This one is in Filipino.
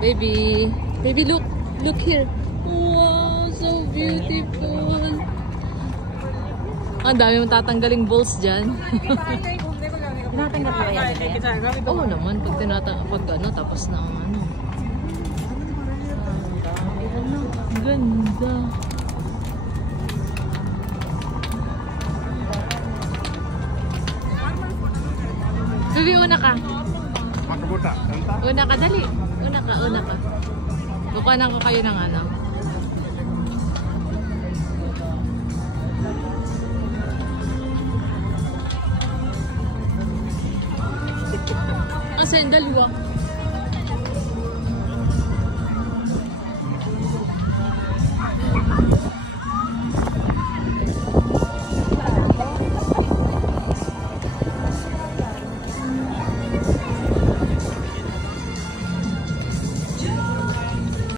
Baby. Baby, look. Look here. Wow, so beautiful. Ang dami mong tatanggaling balls dyan. Tinatanggal ko yan. Oo naman, pag ano, tapos na ang ano. Ganda. Baby, una ka. Una ka, dali. Una ka. Bukanan ko kayo ng ano. Kasi dalawa.